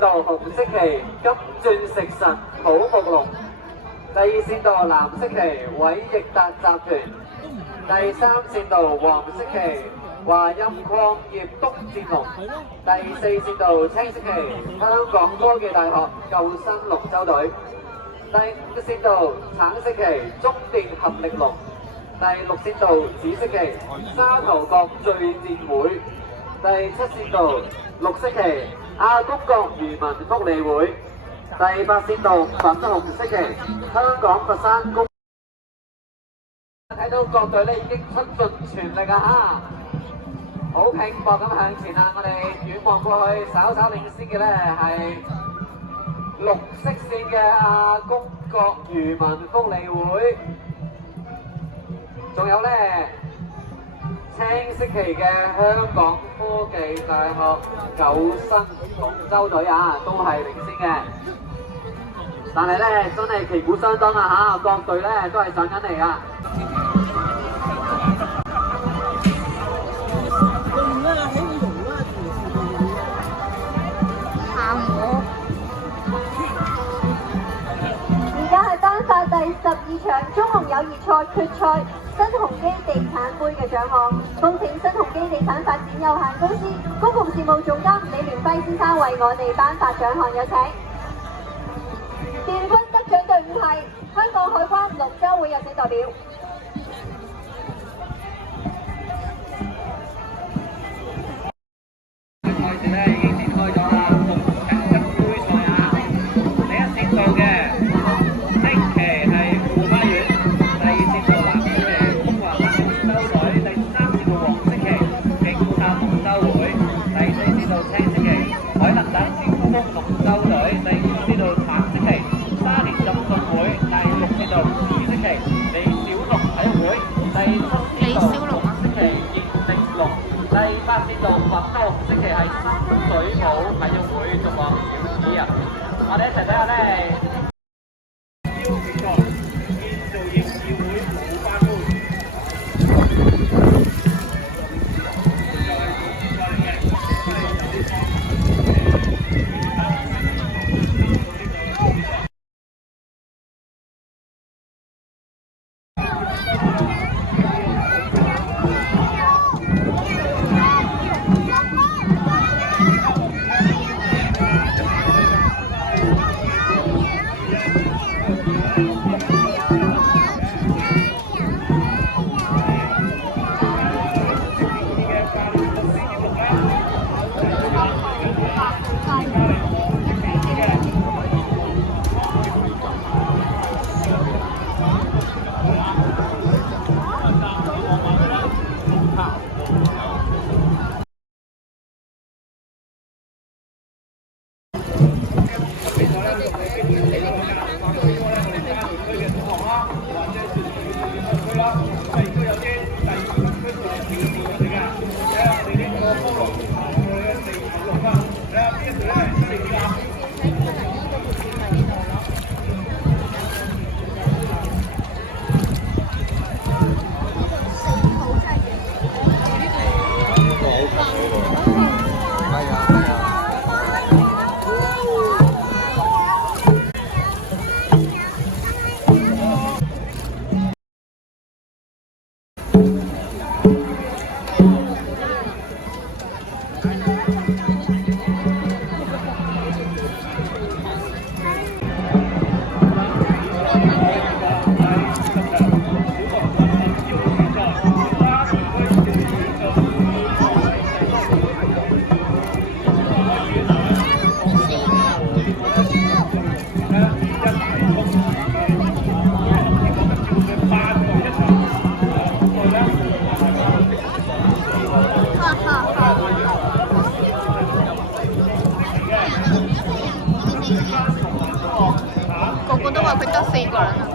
道紅色旗金鑽食神土木龍，第二線道藍色旗偉易達集團，第三線道黃色旗華蔭礦業東戰龍，第四線道青色旗香港科技大學救生龍舟隊，第五線道橙色旗中電合力龍，第六線道紫色旗沙頭角最戰會，第七線道綠色旗亞公角漁民福利會，第八線道粉紅色旗香港佛山公。睇到各隊咧已經出盡全力啊！好拼搏咁向前啊！我哋遠望過去，稍稍領先嘅咧係綠色線嘅亞公角漁民福利會，仲有咧青色旗嘅香港科技大學救生龍舟隊啊，都係領先嘅。但係咧真係旗鼓相當啊！各隊咧都係上緊嚟啊！第12場中紅友誼賽決賽新鴻基地產杯嘅獎項，恭請新鴻基地產發展有限公司公共事務總監李聯輝先生為我哋頒發獎項，有請。殿軍得獎隊伍係香港海關龍舟會有請代表。賽事咧已經展開咗啦，緊急杯賽啊！第一線道嘅第八線道粉紅色旗係深水埗體育會續航小子啊！我哋一齊睇下咧。個個都話佢得4個人啊！